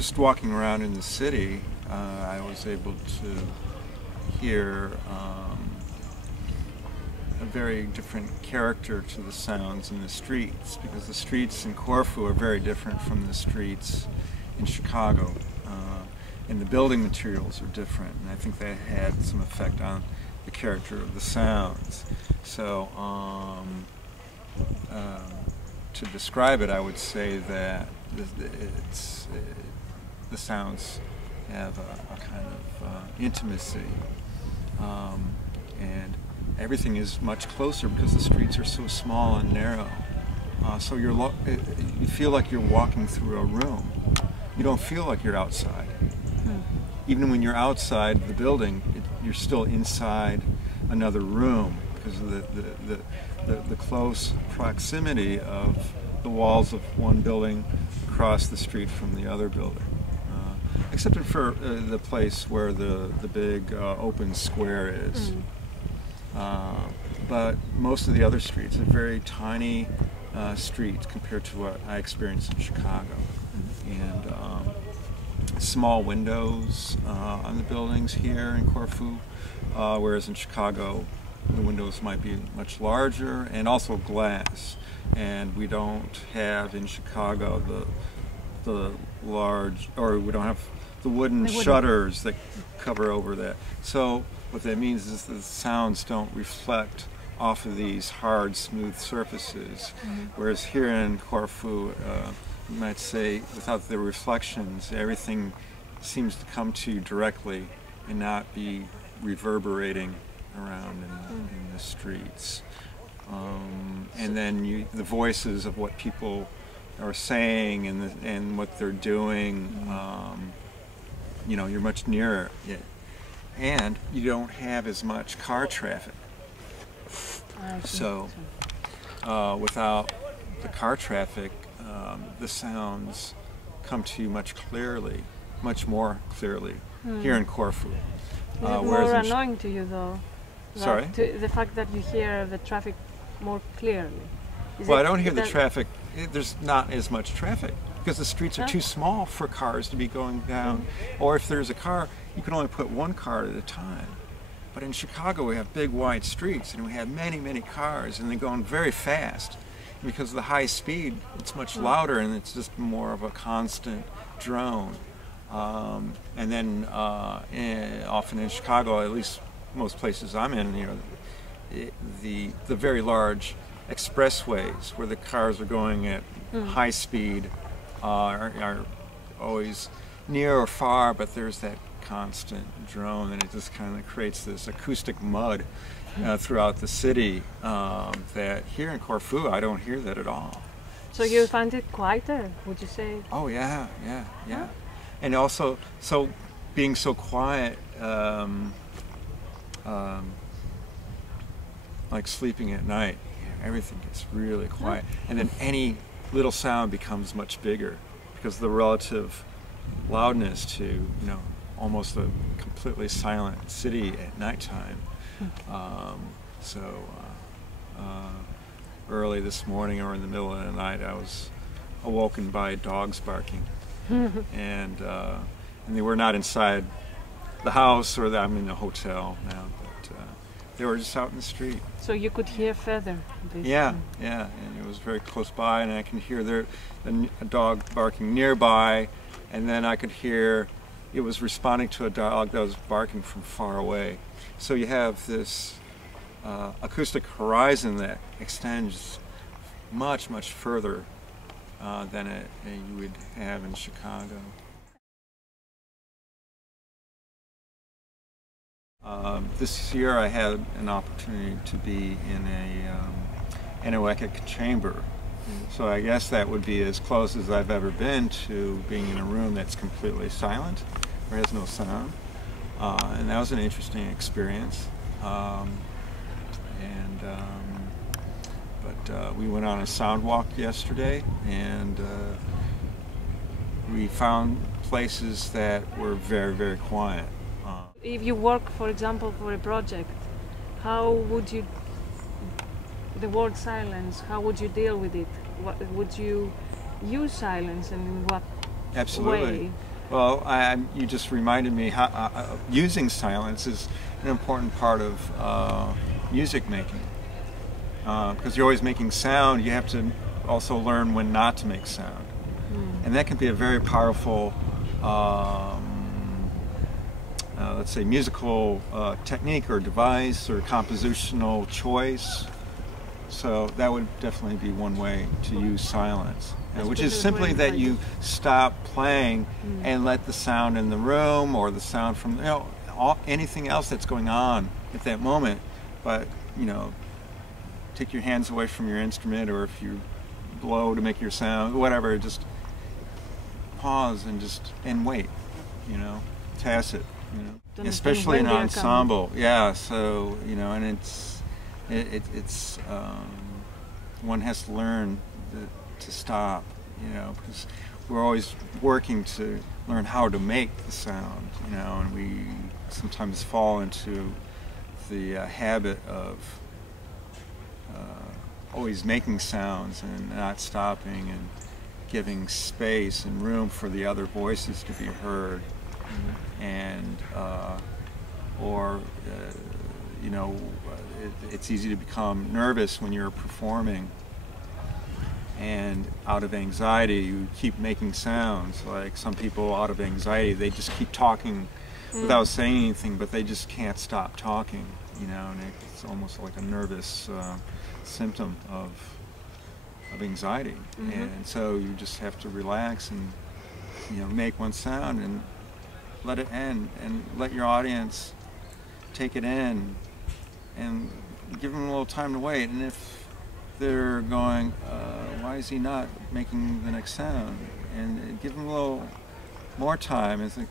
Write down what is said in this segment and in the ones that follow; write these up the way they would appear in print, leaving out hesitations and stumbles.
just walking around in the city, I was able to hear a very different character to the sounds in the streets, because the streets in Corfu are very different from the streets in Chicago, and the building materials are different, and I think that had some effect on the character of the sounds. So to describe it, I would say that the sounds have a kind of intimacy, and everything is much closer because the streets are so small and narrow. So you feel like you're walking through a room. You don't feel like you're outside. Even when you're outside the building, you're still inside another room because of the close proximity of the walls of one building across the street from the other building. Except for the place where the big open square is. But most of the other streets are very tiny streets compared to what I experienced in Chicago. And small windows on the buildings here in Corfu, whereas in Chicago the windows might be much larger, and also glass. And we don't have in Chicago the large, or we don't have the wooden shutters that cover over that. So what that means is the sounds don't reflect off of these hard, smooth surfaces. Whereas here in Corfu, you might say, without the reflections, everything seems to come to you directly and not be reverberating around in the streets. And then the voices of what people are saying and what they're doing, you know, you're much nearer it. And you don't have as much car traffic. So without the car traffic, the sounds come to you much more clearly here in Corfu. Is it more annoying to you though? Sorry? The fact that you hear the traffic more clearly. Well, I don't hear the traffic. There's not as much traffic because the streets are too small for cars to be going down. Or if there's a car, you can only put one car at a time. But in Chicago we have big wide streets and we have many cars, and they're going very fast. Because of the high speed, it's much louder and it's just more of a constant drone. And then often in Chicago, at least most places I'm in, you know, the very large expressways where the cars are going at high speed are always near or far, but there's that constant drone, and it just kind of creates this acoustic mud throughout the city that here in Corfu I don't hear that at all. So you find it quieter, would you say? Oh yeah. And also, so being so quiet, like sleeping at night, everything gets really quiet, and then any little sound becomes much bigger because of the relative loudness to, you know, almost a completely silent city at nighttime. Early this morning or in the middle of the night, I was awoken by dogs barking, and they were not inside the house, or I'm in a hotel now, but they were just out in the street. So you could hear further? Yeah, and it was very close by, and I can hear a dog barking nearby, and then I could hear it was responding to a dog that was barking from far away. So you have this acoustic horizon that extends much further than you would have in Chicago. This year I had an opportunity to be in a anechoic chamber. So I guess that would be as close as I've ever been to being in a room that's completely silent, or has no sound. And that was an interesting experience. But we went on a sound walk yesterday, and we found places that were very quiet. If you work, for example, for a project, how would you, the word silence, how would you deal with it? Would you use silence, and in what Absolutely. way? Well, you just reminded me how using silence is an important part of music making. Because you're always making sound, you have to also learn when not to make sound. And that can be a very powerful, let's say, musical technique or device or compositional choice. So that would definitely be one way to use silence, which is simply that you stop playing and let the sound in the room or the sound from anything else that's going on at that moment. But take your hands away from your instrument, or if you blow to make your sound, whatever, just pause and wait. Tacit. Especially in ensemble. Yeah. So and it's one has to learn to stop, because we're always working to learn how to make the sound, and we sometimes fall into the habit of always making sounds and not stopping and giving space and room for the other voices to be heard, and it's easy to become nervous when you're performing, and out of anxiety you keep making sounds. Like some people, out of anxiety, they just keep talking without saying anything, but they just can't stop talking, and it's almost like a nervous symptom of anxiety. And so you just have to relax and make one sound and let it end, and let your audience take it in, and give them a little time to wait. And if they're going, why is he not making the next sound, and give them a little more time and think,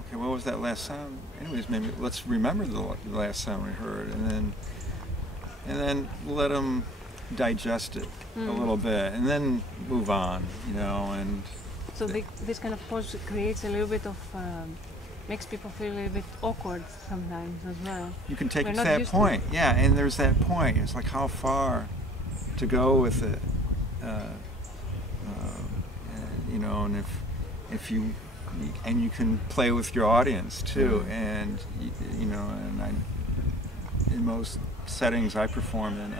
okay, what was that last sound? Anyways, maybe let's remember the last sound we heard, and then let them digest it a little bit, and then move on, and so this kind of pause creates a little bit of makes people feel a little bit awkward sometimes as well. You can take it to that point, and there's that point. It's like how far to go with it, and if you can play with your audience too, and in most settings I perform in,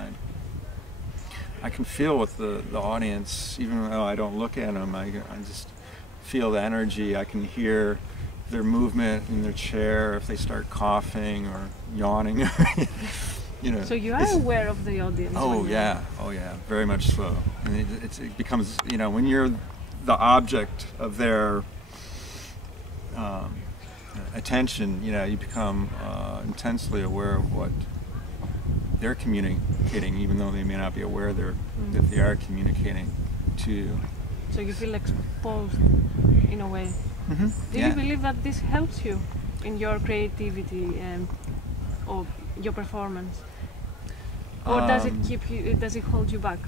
I can feel with the audience, even though I don't look at them. I just feel the energy. I can hear their movement in their chair if they start coughing or yawning. So you are aware of the audience. Oh yeah, very much so. And it becomes, when you're the object of their attention, you become intensely aware of what they're communicating, even though they may not be aware that they are communicating to you. So you feel exposed in a way. Do Yeah. you believe that this helps you in your creativity or your performance, or does it keep you? Does it hold you back?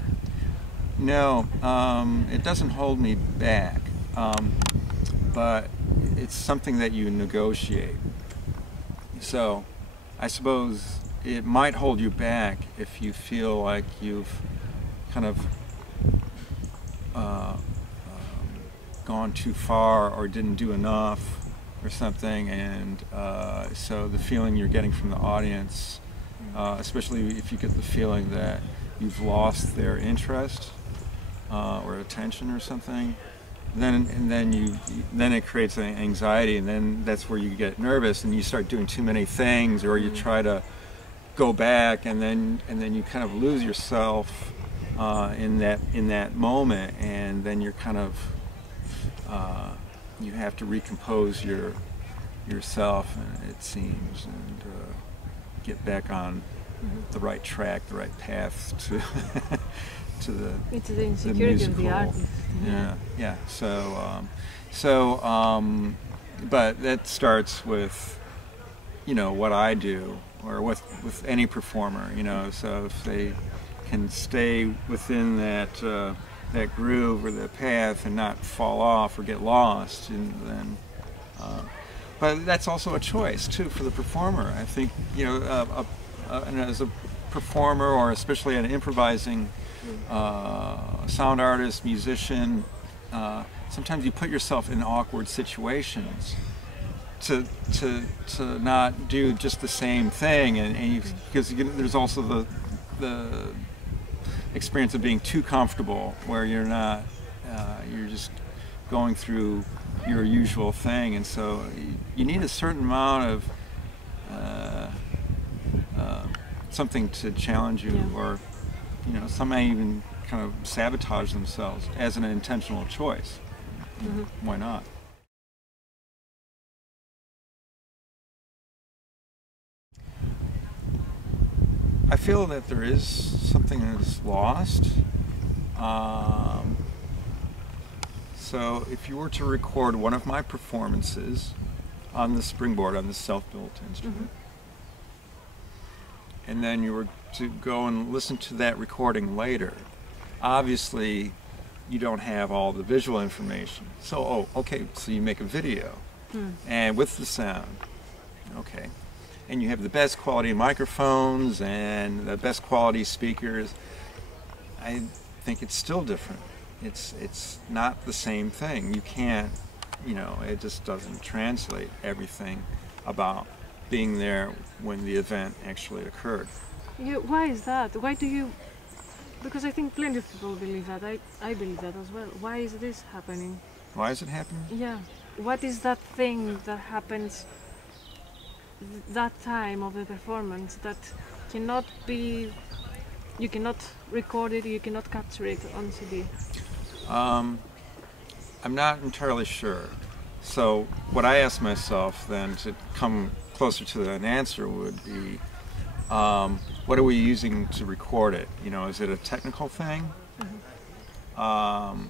No, it doesn't hold me back, but it's something that you negotiate. So, I suppose it might hold you back if you feel like you've kind of gone too far or didn't do enough or something, and so the feeling you're getting from the audience, especially if you get the feeling that you've lost their interest or attention or something, then it creates an anxiety, and then that's where you get nervous and you start doing too many things, or you try to go back, and then you kind of lose yourself in that moment, and then you're kind of you have to recompose yourself, and it seems, and get back on the right track, the right path to to the it's the insecurity of the artist. Yeah. But that starts with what I do, or with any performer. So if they can stay within that groove or the path and not fall off or get lost, and then but that's also a choice too for the performer. I think and as a performer, or especially an improvising sound artist, musician, sometimes you put yourself in awkward situations to not do just the same thing, because there's also the experience of being too comfortable, where you're not, you're just going through your usual thing, and so you need a certain amount of something to challenge you, or some may even kind of sabotage themselves as an intentional choice. Why not? I feel that there is something that is lost. So if you were to record one of my performances on the Springboard, on the self-built instrument, and then you were to go and listen to that recording later, obviously you don't have all the visual information. So, okay, so you make a video, and with the sound, okay, and you have the best quality microphones and the best quality speakers. I think it's still different. It's not the same thing. You can't, it just doesn't translate everything about being there when the event actually occurred. Yeah, why is that? Why do you? Because I think plenty of people believe that. I believe that as well. Why is this happening? Why is it happening? Yeah. What is that thing that happens that time of the performance that cannot be? You cannot record it. You cannot capture it on CD. I'm not entirely sure. So what I asked myself then, to come closer to an answer, would be, what are we using to record it? Is it a technical thing? Can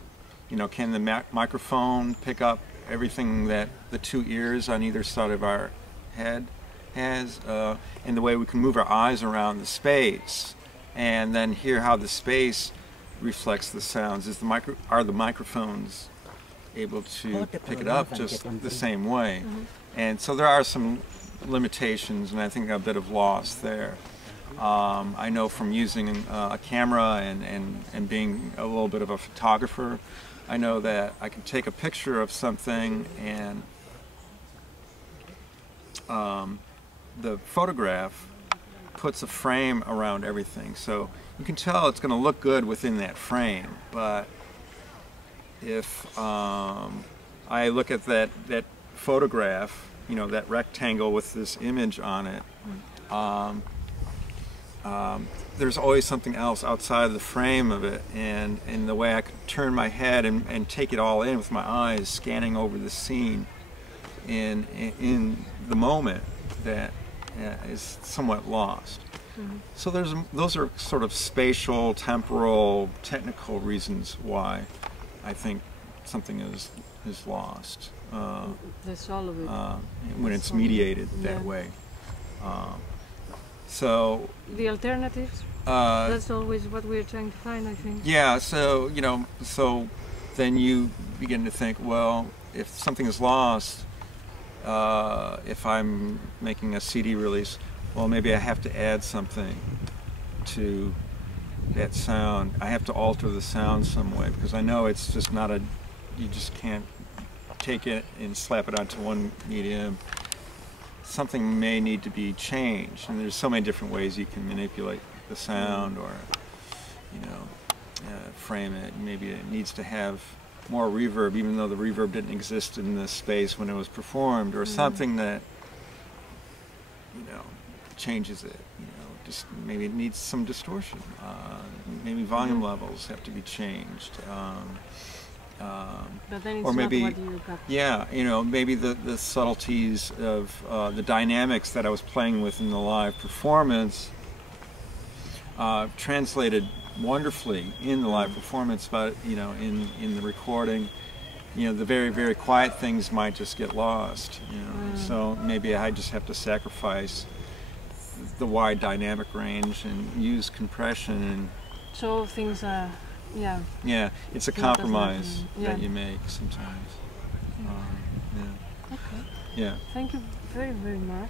the microphone pick up everything that the two ears on either side of our head has, and the way we can move our eyes around the space, and then hear how the space reflects the sounds? Are the microphones able to pick it up just the same way? And so there are some limitations, and I think a bit of loss there. I know from using a camera and being a little bit of a photographer, I know that I can take a picture of something, and the photograph puts a frame around everything, so you can tell it's going to look good within that frame. But if I look at that photograph, that rectangle with this image on it, there's always something else outside of the frame of it, and the way I could turn my head and take it all in with my eyes, scanning over the scene in the moment, that is somewhat lost. So those are sort of spatial, temporal, technical reasons why I think something is lost The soul of it. when it's mediated that way. So the alternatives, that's always what we're trying to find, I think. Yeah, so so then you begin to think, well, if something is lost, if I'm making a CD release, well, maybe I have to add something to that sound. I have to alter the sound some way, because I know it's just not you just can't take it and slap it onto one medium. Something may need to be changed, and there's so many different ways you can manipulate the sound, or frame it. Maybe it needs to have more reverb, even though the reverb didn't exist in the space when it was performed, or something that changes it. Just maybe it needs some distortion. Maybe volume levels have to be changed. But then it's or maybe, not what you got. yeah, maybe the subtleties of the dynamics that I was playing with in the live performance translated wonderfully in the live performance, but in the recording, the very, very quiet things might just get lost. So maybe I just have to sacrifice the wide dynamic range and use compression, and So things are, yeah, it's a compromise that you make sometimes. Okay. Yeah. Thank you very, very much.